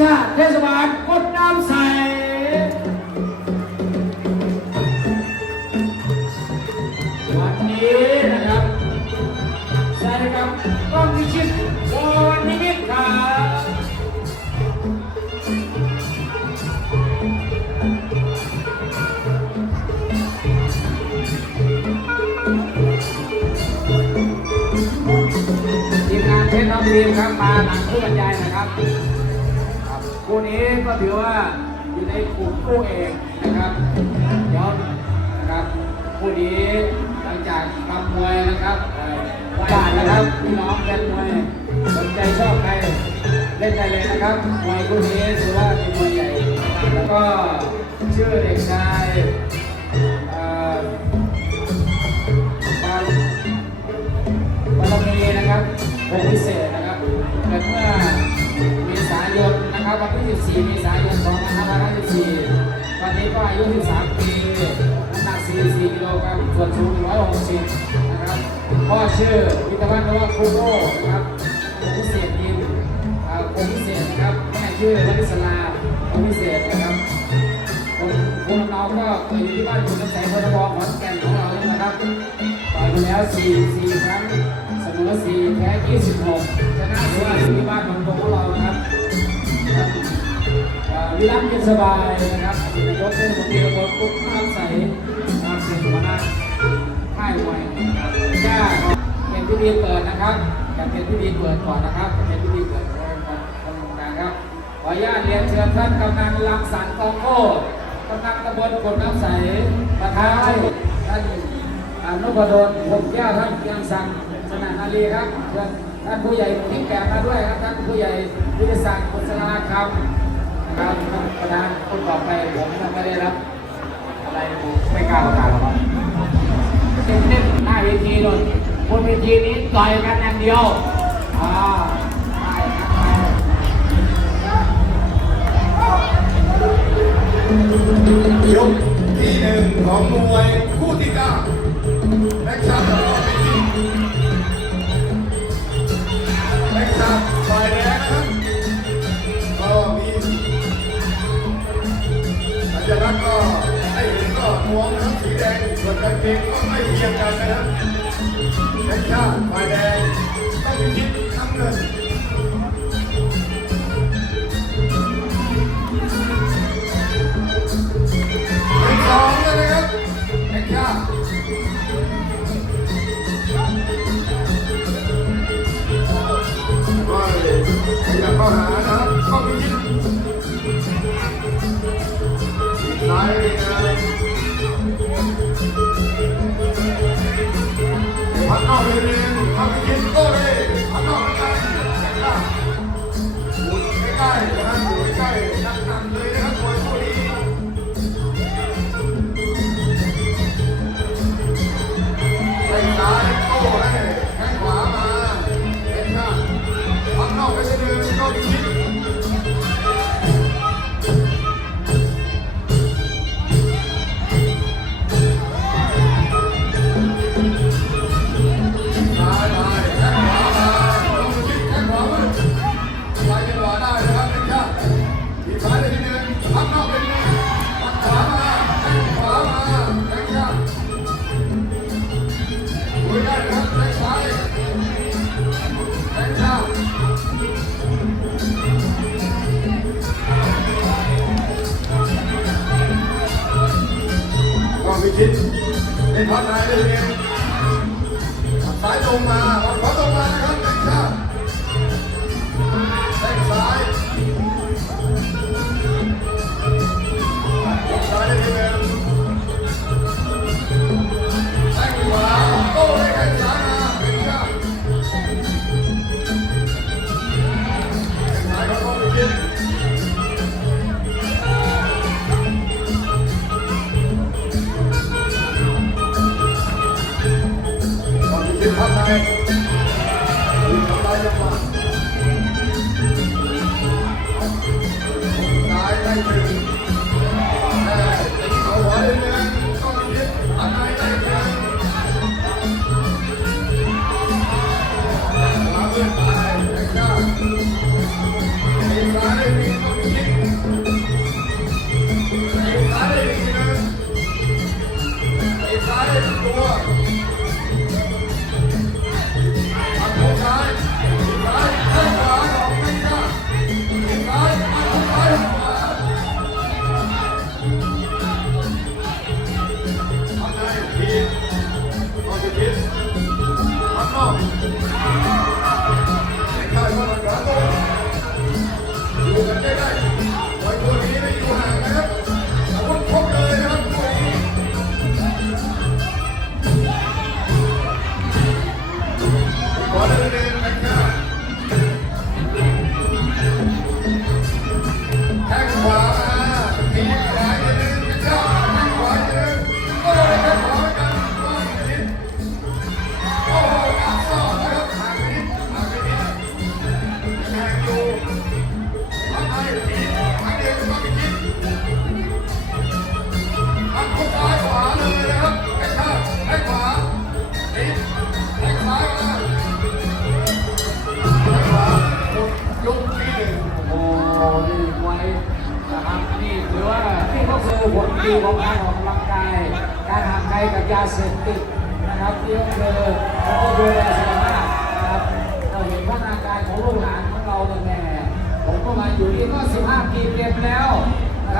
ชาติเทศบาลกดน้ำใสวันนี้นะครับใส่กับกล้องพิชิตวอนนิมิตครับทีมงานเพชรน้องทีมครับมาหนังผู้บรรยายนะครับ คู่นี้ก็ถือว่าอยู่ในกลุ่มคู่เอกนะครับเดี๋ยวนะครับคู่นี้หลังจากทำมวยนะครับเอ่อว่านนะครับพี่น้องแฟนมวยสนใจชอบใครเล่นได้เลยนะครับมวยคู่นี้ถือว่าเป็นมวยใหญ่แล้วก็ชื่อเด็กชายเอ่อบารมีนะครับวงพิเศษนะครับเกิดเมื่อ 14เมษายน2554วันนี้ก็อายุ13ปีน้ำหนัก44กิโลกรัมส่วนสูง160นะครับพ่อชื่อวิทยาวัฒน์นวคุโรนะครับวงพิเศษยิมอ่าวงพิเศษนะครับแม่ชื่อวลิศลาวงพิเศษนะครับคนคนเราก็เคยอยู่ที่บ้านอยู่ในแสงพลบอขอนแก่นของเราเนี่ยนะครับต่อยมาแล้ว4 4ครั้งเสมอ4แพ้26ชนะถือว่าอยู่ที่บ้านของตรงของเรานะครับ รัมเป็นสบายนะครับอดีตนายกเทศมนตรีตำบลกุ๊กน้ำใสนะครับเป็นหัวหน้าค่ายมวยจ้าเป็นพิธีเปิดนะครับจะเป็นพิธีเปิดก่อนนะครับเป็นพิธีเปิดของของของนะครับขออนุญาตเรียนเชิญท่านกำนันลังสรรค์ทองโคตรกำนันตำบลกดน้ำใสประธานท่านอนุพดลผมแก้วท่านเกียงสังสนั่นนาลีครับท่านผู้ใหญ่ที่แก่มาด้วยครับท่านผู้ใหญ่วิทยาศาสตร์กุศลาคำ นะครับท่านประธานคนต่อไปผมไม่ได้รับ อะไรผมไม่กล้าประกาศหรอกครับเต้นเต้นหน้าเวทีเลยบนเวทีนี้ต่อยกันอย่างเดียวอ่าได้ครับได้ยกที่หนึ่งของมวย ซ้า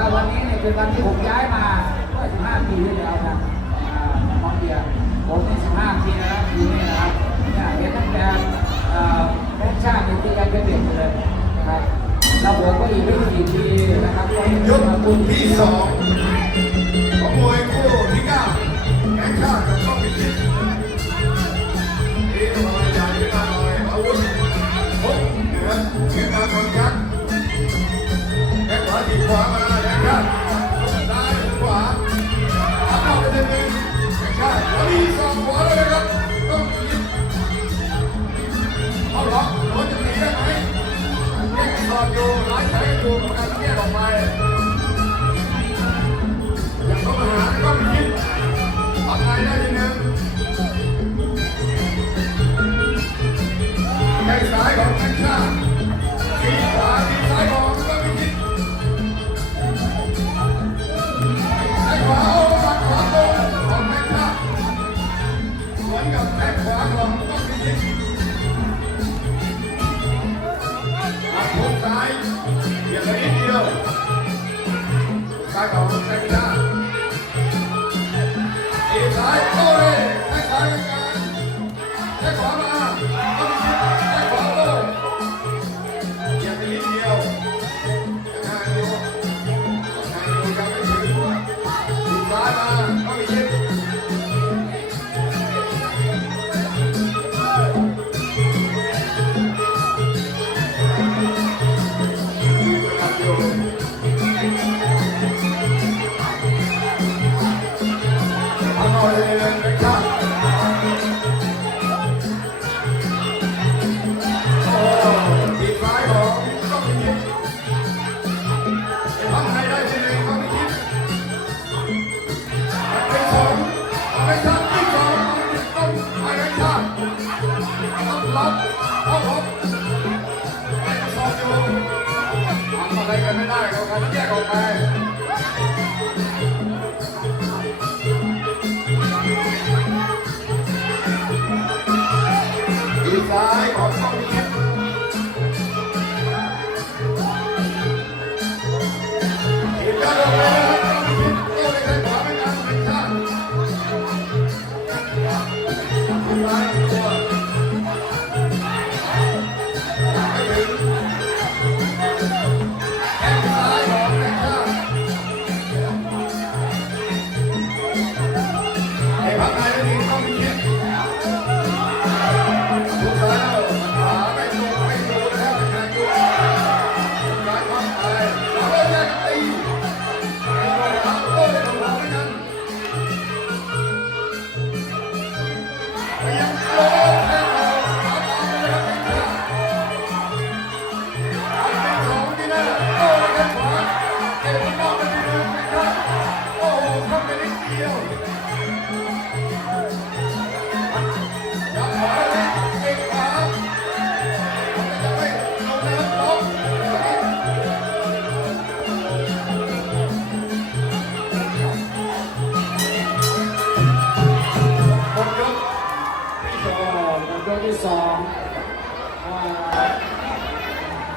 แล้ววันนี้เนี่ยเป็นวันที่ผมย้ายมาเมื่อ15ปีที่แล้วนะมองเดียผมนี่15ปีนะครับอยู่นี่นะครับเนี่ยเห็นตั้งแต่แม่ชาติเที่ยังเป็นเด็เลยนะครับแล้วผมก็อีกไม่กี่ปีนะครับยกคุณที่สองของมวยคู่ที่เก้าแม่ชาติกัชอบพิจิตที่องมาที่มาหนอยอาวุธพกเหนือขึ้นมาทางยักษ์แม่ขวาตีขวามา Please. ายของเซนด้ Hallelujah. Ele.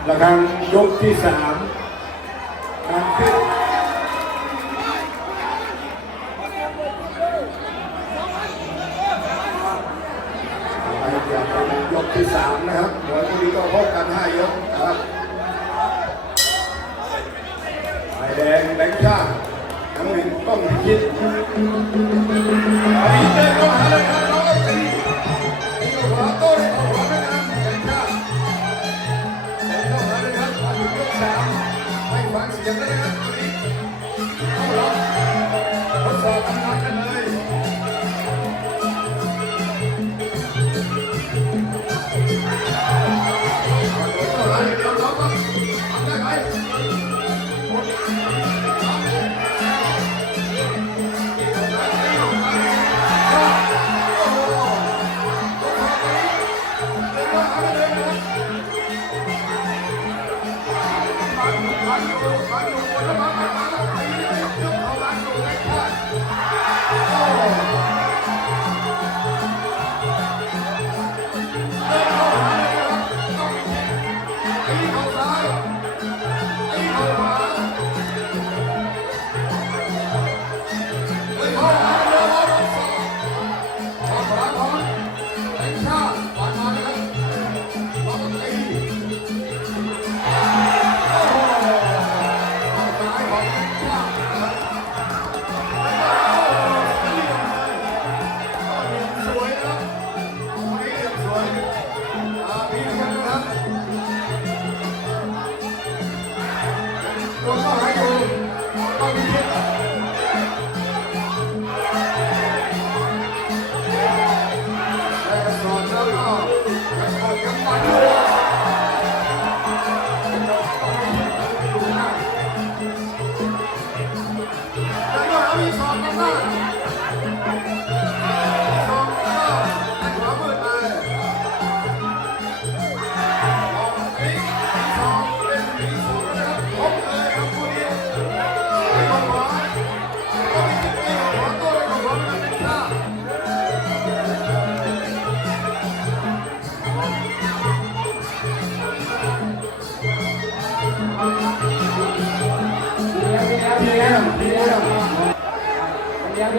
ระฆังยกที่สาม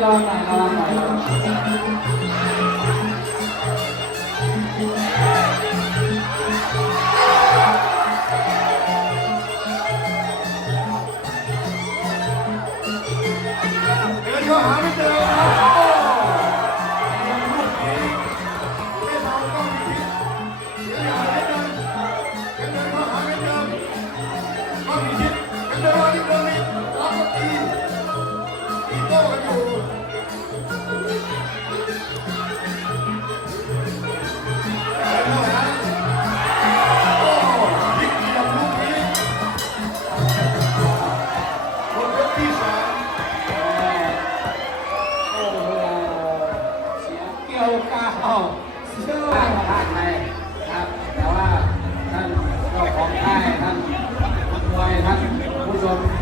เลี้ยงรอหน่อยรอหน่อยเดินเข้าหาไม่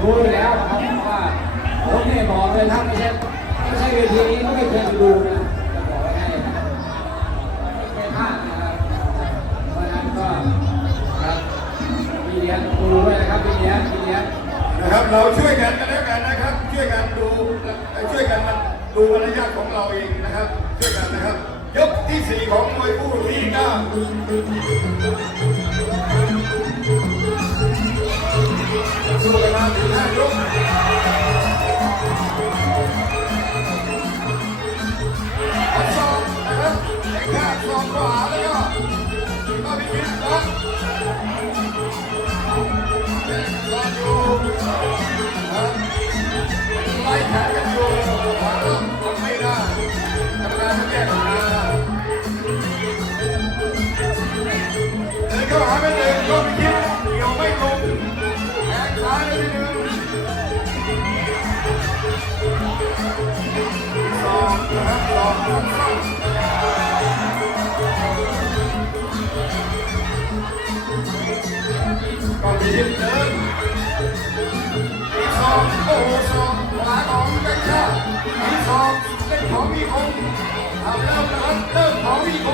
รู้อยู่แล้วครับว่าผมเนี่ยบอกเลยท่าไม่ใช่ไม่ใช่เวทีนี้ก็ไม่เคยดูนะจะบอกไว้ให้นะไม่พลาดนะครับเพราะฉะนั้นก็ครับมีเลี้ยงดูด้วยนะครับมีเลี้ยงมีเลี้ยงนะครับ เราช่วยกันกันแล้วกันนะครับ ช่วยกันดูช่วยกันมันดูมารยาทของเราเองนะครับ ช่วยกันนะครับ ยกที่สี่ของมวยคู่ที่เก้า สู้กันมาถึงห้ายกสองนะครับแข้งสองขวาแล้วก็ก็พิชิตล็อกแข่งซ้อนอยู่ไล่แขนกัน ก่อนเดินมีสองโอ้สองขวาของเบคค่ามีสองเป็นของมีคมเอาเริ่มนะครับเริ่มของมีคม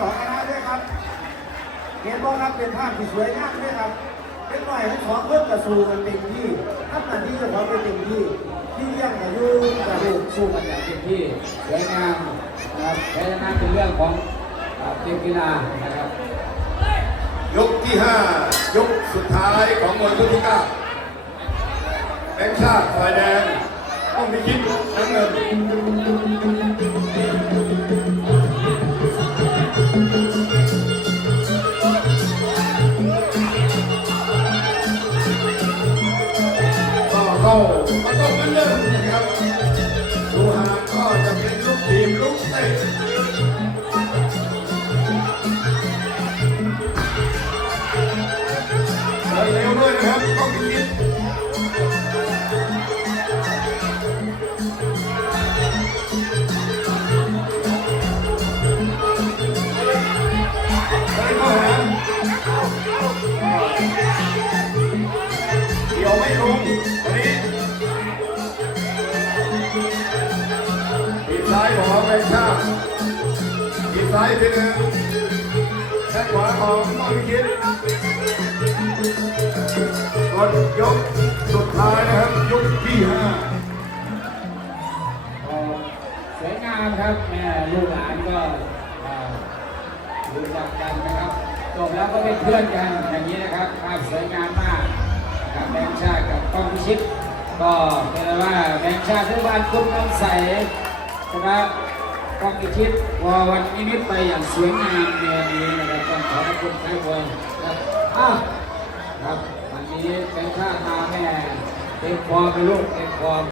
สองคณะด้วยครับเห็นบอกครับเป็นภาพที่สวยงามด้วยครับเป็นหน่อยทั้งสองเพื่อนกระสู้กันเต็มที่ทำหน้าที่ของเขาเป็นเต็มที่ที่เลี้ยงอายุกระดูกสู้กันอย่างเต็มที่สวยงามนะครับแพ้ชนะเป็นเรื่องของเกมกีฬานะครับ ยกที่ห้ายกสุดท้ายของมวยคู่ที่เก้าแบงค์ชาติฝ่ายแดงต้องมีคิดน้ำเงิน Thank you. ทีมซ้ายทีหนึ่งแข้งขวาของมอนิคิดกดยกสุดท้ายนะครับยกที่ห้าก็สวยงามครับแม่ลูกหลานก็รู้จักกันนะครับจบแล้วก็เป็นเพื่อนกันอย่างนี้นะครับภาพสวยงามมากกับแบงค์ชาติกับกล้องพิชิตก็เป็นว่าแบงค์ชาติทุกวันคุณน้ำใสนะครับ กองอิทิศวอวันนิมิตไปอย่างสวยงามในวันนี้นะครับต้องขอบพระคุณทุกคนครับอ้าวครับวันนี้เป็นชาติมาแม่เป็นความเป็นลูกเป็นความ